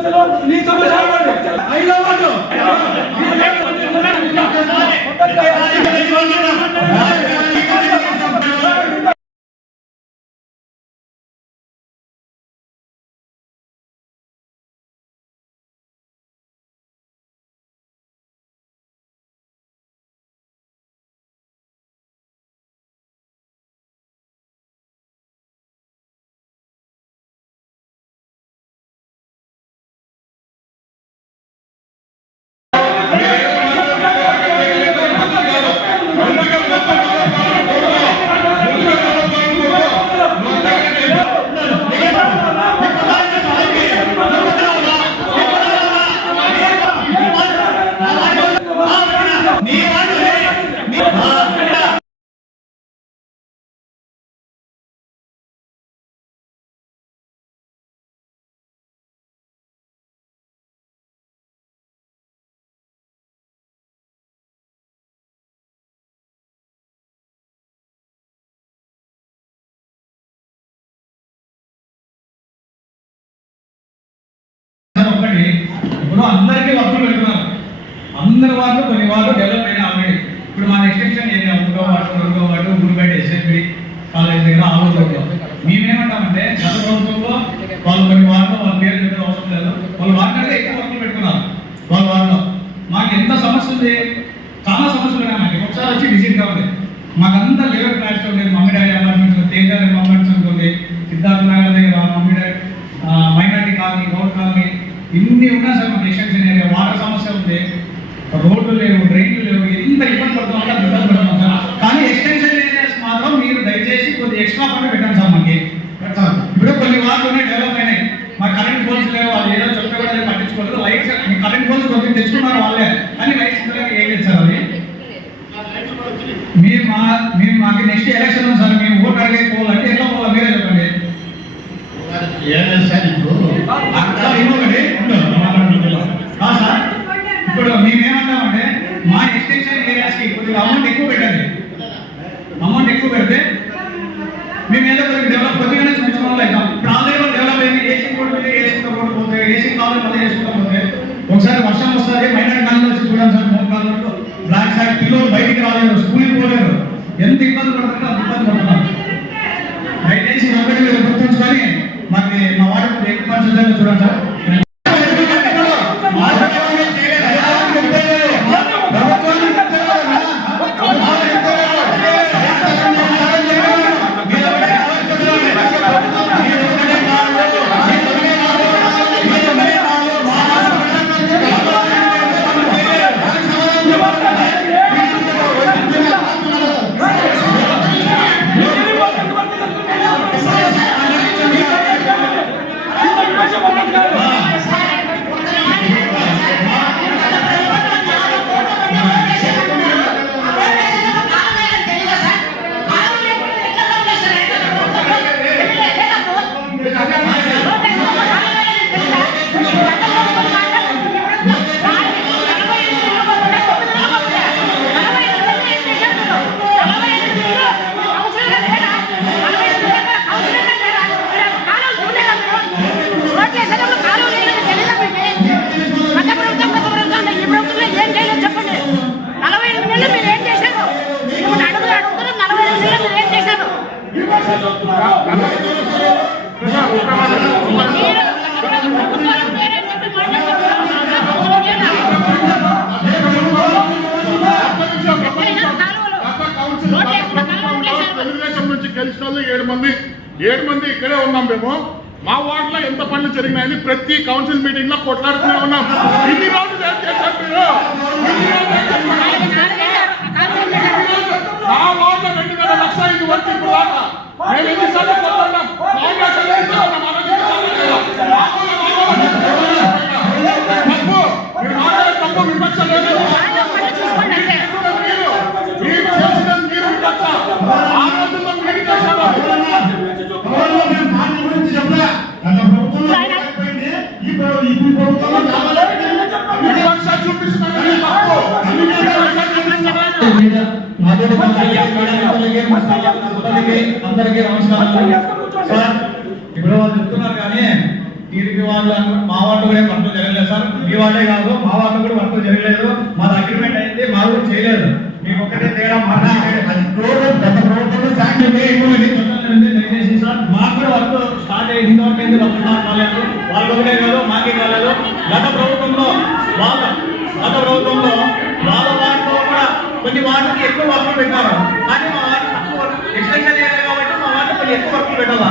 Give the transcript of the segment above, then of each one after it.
ఒకటి ఇప్పుడు అందరికీ వర్కులు పెడుతున్నారు. అందరి వాళ్ళు కొన్ని వాళ్ళు డెవలప్ అయిన ఆల్రెడీ. ఇప్పుడు మన ఎక్స్టెన్షన్ ఏరియా ఒకటో వాడు రెండో వాడు గుడిపేట ఎస్ఎంపి కాలేజ్ దగ్గర ఆలోచన మేమేమంటామంటే గత ప్రభుత్వంలో వాళ్ళు కొన్ని వాళ్ళు వాళ్ళ పేరు చెప్పిన అవసరం లేదు. వాళ్ళు వాటికంటే ఎక్కువ వర్కులు పెట్టుకున్నారు. వాళ్ళ వాళ్ళు మాకు ఎంత సమస్య ఉంది చాలా సమస్యలు ఉన్నాయి మాకు ఒకసారి వచ్చి విజిట్ కావాలి మాకంతా లేవర్ ఫ్లాట్స్ ఉండేది మమ్మీ డాడీ అపార్ట్మెంట్స్ తేజారి అపార్ట్మెంట్స్ ఉంటుంది సిద్ధార్థ నగర్ దగ్గర mummy daddy minority colony Goud colony ఇన్ని ఉన్నా సార్ మన ఎక్స్టెన్షన్ ఏరియా వాటర్ సమస్య ఉంది రోడ్లు లేవు డ్రైన్లు లేవు ఎంత ఇబ్బంది పడుతున్నాం అంటే ఇబ్బంది పడుతున్నాం సార్. కానీ ఎక్స్టెన్షన్ ఏరియాస్ మాత్రం మీరు దయచేసి కొద్ది ఎక్స్ట్రా ఫండ్ పెట్టండి సార్ మనకి ఇప్పుడు కొన్ని వార్లు ఉన్నాయి డెవలప్ అయినాయి. మా కరెంట్ పోల్స్ లేవు వాళ్ళు ఏదో చెప్పే కూడా అది పట్టించుకోలేదు. లైట్స్ కరెంట్ పోల్స్ కొద్దిగా తెచ్చుకున్నారు వాళ్ళే. కానీ లైట్స్ ఏం లేదు సార్ అది. మీరు మా మేము మాకు నెక్స్ట్ ఎలక్షన్ ఉంది సార్ మేము ఓటు అడిగే పోవాలంటే ఎట్లా పోవాలి మీరే చెప్పండి ఏం సార్ ఇప్పుడు సార్ ఇంకొకటి ఉండు, మాట్లాడుకుంటున్నాం. ఆ సార్ ఇప్పుడు మేమేమంటామంటే మా ఎక్స్టెన్షన్ ఏరియాస్కి కొద్దిగా అమౌంట్ ఎక్కువ పెట్టండి అమౌంట్ ఎక్కువ పెడితే మేము ఏదో డెవలప్ కొద్దిగానే చూపించిన వాళ్ళు అవుతాం ఇప్పుడు ఆల్రెడీ డెవలప్ అయింది ఏసీ రోడ్ మీద వేసుకుంటూ రోడ్ పోతే ఏసీ కావాలి మళ్ళీ వేసుకుంటూ పోతే ఒకసారి వర్షం వస్తుంది మైనార్ కాలంలో వచ్చి చూడండి సార్ మూడు కాలంలో బ్లాక్ సార్ పిల్లలు బయటికి రాలేరు స్కూల్కి పోలేరు ఎంత ఇబ్బంది పడుతుందో అంత ఇబ్బంది పడుతున్నారు. దయచేసి ఒకటి మీరు గుర్తుంచుకొని మాకు మా వాటర్ ఎక్కువ పంచుతారో చూడండి సార్. తెలుగుదేశం నుంచి ఏడు మంది. ఏడు మంది ఇక్కడే ఉన్నాం మేము. మా వార్డులో ఎంత పనులు జరిగినాయని ప్రతి కౌన్సిల్ మీటింగ్లో కొట్లాడుతూనే ఉన్నాం. ఇన్ని రోజులు మేము ఎన్నిసార్లు మాతోటి పనిచేసే మేడంలకి, మా స్టాఫ్ సిబ్బందికి అందరికీ నమస్కారాలు సార్ ఇప్పుడు వాళ్ళు చెప్తున్నారు కానీ టీడీపీ వాళ్ళు మా వాళ్ళు కూడా వర్క్ జరగలేదు సార్. మీ వాళ్ళే కాదు మా వాళ్ళు కూడా వర్క్ జరగలేదు. మాది అగ్రిమెంట్ అయింది మా కూడా చేయలేదు. మీకు ఒక్కటే తేడా దయచేసి సార్. మాకు కూడా వర్క్ స్టార్ట్ స్టార్ట్ కాలేదు. వాళ్ళు ఒకటే కాదు మాకే కాలేదు. గత ప్రభుత్వంలో వాళ్ళ గత ప్రభుత్వంలో కొన్ని వాటికి ఎక్కువ వర్క్ పెట్టారు కానీ మా వాటి తక్కువ ఎక్స్టెన్షన్ ఏరియా కాబట్టి మా వాటికి కొన్ని ఎక్కువ వర్క్ పెట్టాలా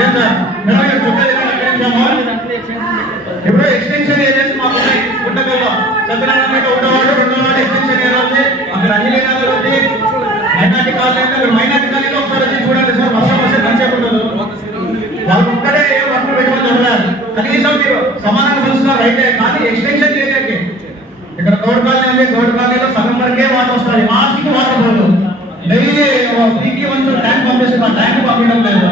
ఏం సార్? మేడం ఇప్పుడు ఎక్స్టెన్షన్ ఏరియాస్ మాకు ఉన్నాయి. గుంటకల్లో సత్యనారాయణ ఉండేవాడు రెండో వాడు ఎక్స్టెన్షన్ ఏరియా ఉంది అక్కడ అంజలి నగర్ ఉంది మైనార్టీ కాలనీ అంటే మైనార్టీ కాలనీలో ఒకసారి వచ్చి చూడండి సార్ వర్షం వస్తే మంచిగా వాళ్ళు ఒక్కడే ఏ వర్క్ పెట్టమని చెప్పలేదు. కనీసం మీరు సమాధానం కలుస్తున్నారు అయితే కానీ ఎక్స్టెన్షన్ ఏరియాకి ఇక్కడ గౌడ్ కాలనీ ఉంది గౌడ్ కాలనీలో ఇప్పటికే మాట వస్తుంది. మాస్కి మాట పోదు. డైలీ వీక్లీ వన్స్ ట్యాంక్ పంపిస్తుంది ఆ ట్యాంక్ పంపించడం లేదు.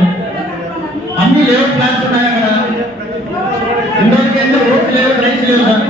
అన్ని లేవు ప్లాన్స్ ఉన్నాయి అక్కడ. ఇండోర్కి అయితే రోడ్స్ లేవు రైస్ లేవు సార్.